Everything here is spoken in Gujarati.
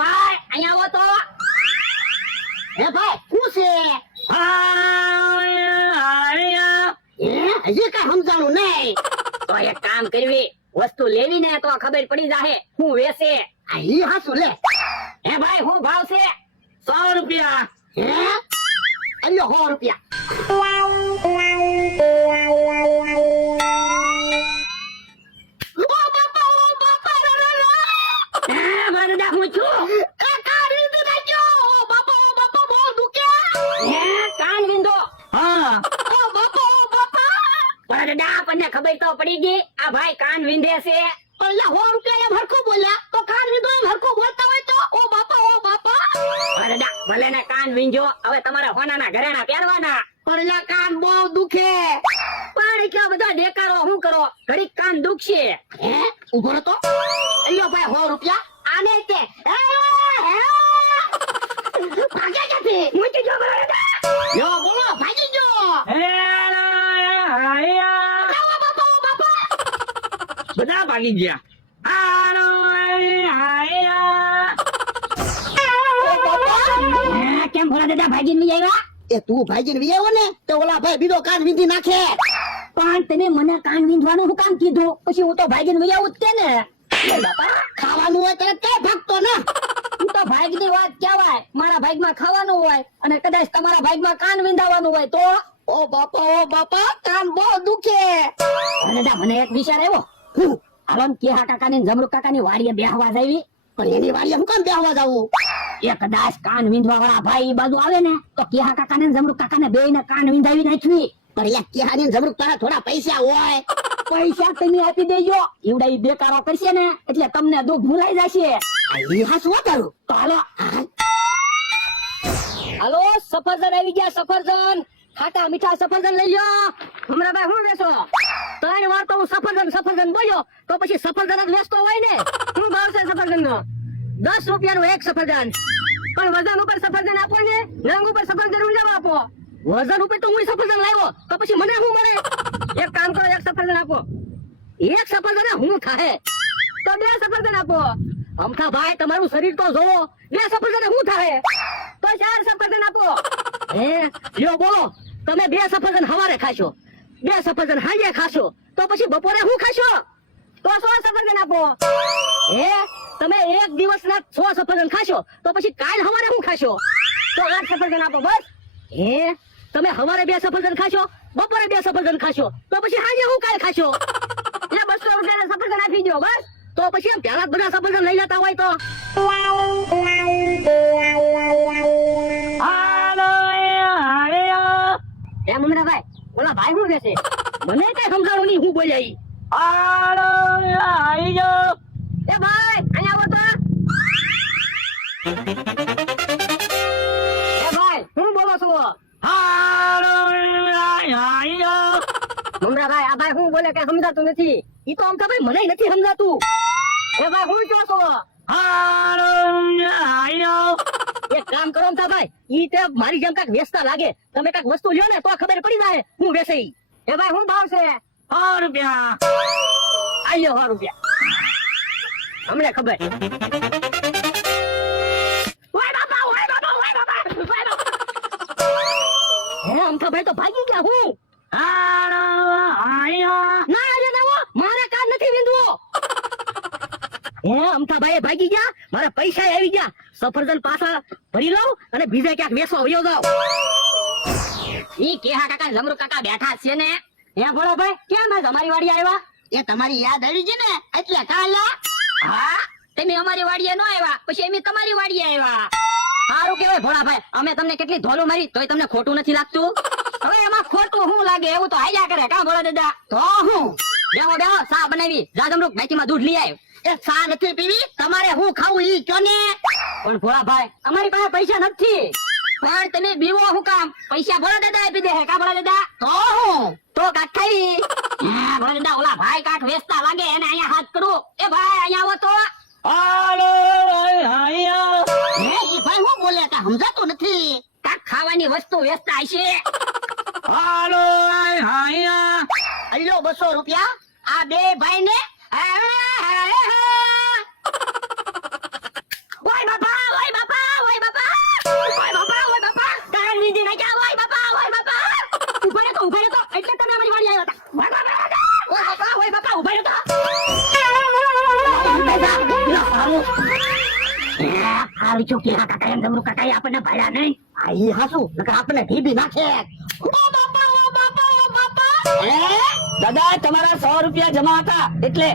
ભાઈ અહીંયા આવો તો. હે ભાઈ શું છે? હજી કઈ સમજાણું નહીં. તો એક કામ કરવી, વસ્તુ લેવી ને તો ખબર પડી જાહે હું વેસે. આ ઈ હાસું લે. હે ભાઈ હું ભાવ છે? 100 રૂપિયા. હે અલ્યો 100 રૂપિયા. વરદા હું છું. કાકા રીંદ નાખ્યો. બાપા બહુ દુખે. હે કાન વિંધો. હા બાપા. વરદા આપણને ખબર તો પડી ગઈ આ ભાઈ કાન વિંધે છે. અલ્યા 100 રૂપિયા એમ હરખું બોલ્યા તો કાન વિંધો એમ હરખું બોલતા હોય તો ઓ બાપા. વરદા ભલે ને કાન વિંધો, હવે તમારા હોનાના ઘરેણા પહેરવાના. અલ્યા કાન બહુ દુખે. પણ એટલા બધા દેકારો શું કરો, ઘડીક કાન દુખશે. હે ઉભો રહો તો. અલ્યો ભાઈ 100 રૂપિયા આને તે. ભાગે ક્યાંથી? મૂકી જો વરદા. યો બોલો ભાગી ગયો. બાપા. બધા ભાગી ગયા. હે, કેમ ભોળા દાદા ભાગીને નહીં આવ્યા? એ તું ભાગીને વી આવ્યો ને તો ઓલા ભાઈ બીજો કાન વીંધી નાખે. પણ તમે મને કાન વિંધવાનું શું કામ કીધું? પછી હું તો ભાગીને વહી આવું જ તે ને. એ બાપા, ખાવાનું હોય ત્યારે કઈ ભાગતો ના. હું તો ભાગની વાત કહેવાય. મારા ભાગમાં ખાવાનું હોય અને કદાચ તમારા ભાગમાં કાન વિંધાવાનું હોય તો. ઓ બાપા કાન બહુ દુખે. દાદા મને એક વિચાર આવ્યો. હાલો ને કેહા કાકાની ને જમરૂક કાકાની વાડીએ બેહવા જાવી. પણ એની વાડીએ હું કામ બેહવા જાવું? એ કદાચ કાન વિંધવા વાળા ભાઈ ઈ બાજુ આવે ને તો કેહા કાકાને ને જમરૂક કાકાને બેયને કાન વિંધાવી નાખવી. પણ યા કેહાની જમરૂક પાસે થોડા પૈસા હોય. પૈસા તમે આપી દેજો. ઈવડા ઈ બેકારો કરશે ને એટલે તમને દુઃખ ભૂલાઈ જશે. ઈ હાસું કરું. તો હાલો. હાલો, સફરજન આવી ગયા. સફરજન ખાટા મીઠા સફરજન લઈ લ્યો. હમણાં ભાઈ હું વેચો? 3 વાર તો હું સફરજન બોલ્યો તો પછી સફરજન જ વેચતો હોય ને. શું ભાવ છે સફરજન નો? 10 રૂપિયાનું એક સફરજન. પણ વજન ઉપર સફરજન આપો ને, રંગ ઉપર સફરજન ઊંડાવા આપો. વજન ઉપર તો હું સફરજન લાવ્યો તો પછી મને શું મળે? એક કામ કરો, એક સફરજન આપો. એક સફરજન હું થાય તો 2 સફરજન આપો. અમથા ભાઈ તમારું શરીર તો જોવો. 2 સફરજન શું થાય તો 4 સફરજન આપો. હે લ્યો બોલો, તમે 2 સફરજન હવારે ખાશો, 2 સફરજન હાંજે ખાશો તો પછી બપોરે શું ખાશો? તો 100 સફરજન આપો. હે તમે એક દિવસના 100 સફરજન ખાશો તો પછી કાલ હવારે શું ખાશો? તો 8 સફરજન આપો બસ. હે તમે હવારે 2 સફરજન ખાશો, બપોરે 2 સફરજન ખાશો તો પછી હાંજે શું કાલ ખાશો? એટલે 200 રૂપિયાના સફરજન આપી દો બસ. તો પછી એમ પેલા બધા સફરજન લઈ લેતા હોય તો. એમ મમરાભાઈ ઓલા ભાઈ શું કહે છે? મને કઈ સમજાણું નહીં. હું બોલ્યા ઈ? એ ભાઈ અહીંયા આવો તો. એ ભાઈ હું બોલો છો? મમરાભાઈ આ ભાઈ હું બોલે કઈ સમજાતું નથી. ઈ તો આમ તો ભાઈ મને નથી સમજાતું. એ ભાઈ હું કહો છો? એક કામ કરો ને ભાઈ, ઈ તે મારી જેમ કાંઈક વેચતા લાગે. તમે કાંઈક વસ્તુ લ્યો ને તો ખબર પડી જાય હું વેચે ઈ. એ ભાઈ હું ભાવ છે? 100 રૂપિયા. આલ્યો 100 રૂપિયા. હમણે ખબર. ઓય બાપા. હે અમથા ભાઈ તો ભાગી ગયા. હું ના આજે નવો મારે કાન નથી વિંધવો. હે અમથા ભાઈ ભાગી ગયા. મારા પૈસા આવી ગયા. સફરજન પાછા ભરી લઉં અને બીજે ક્યાંક વેચવા વયો જાવ. ઈ કેહા કાકા જમરૂ કાકા બેઠા છે ને. હે બોલો ભાઈ કેમ આજ અમારી વાડી આવ્યા? એ તમારી યાદ આવી ગઈ ને એટલે કાલા. હા તમે અમારી વાડીએ ન આવ્યા પછી અમે તમારી વાડીએ આવ્યા. સારું કેવાય ભોળાભાઈ, અમે તમને કેટલી ધોલું મારી તોય તમને ખોટું નથી લાગતું? હવે એમાં ખોટું શું લાગે? એવું તો હાલ્યા કરે કા ભોળા દાદા? તો હું બેહો સા બનાવી. જા જમરૂક બાકીમાં દૂધ લઈ આવ. એ ચા નથી પીવી? તમારે હું ખાવું ઈ કયો ને. પણ ભોળાભાઈ અમારી પાસે પૈસા નથી. પણ તમે બીવો શું કામ? પૈસા ભોળા દાદા આપી દે કા ભોળા દાદા? તો હું તો કાક ખાઈ. હા ભોળા દાદા ઓલા ભાઈ કાક વેચતા લાગે એને અહીંયા હાથ કરું. એ ભાઈ અહીંયા આવો તો. હે ઈ ભાઈ હું બોલે કા સમજાતું નથી. કાક ખાવાની વસ્તુ વેચતા હશે. અલ્યો 200 રૂપિયા આ બે ભાઈ ને. ઓય બાપા હાલ ચૂકી હા કાકા એમ જમરૂ કાકા આપણને ભાડ્યા નહીં આ ઈ હાસુ નકર આપણને ઢીબી નાખે ઓ બાપા ઓ બાપા ઓ બાપા દાદા તમારા 100 રૂપિયા જમા હતા એટલે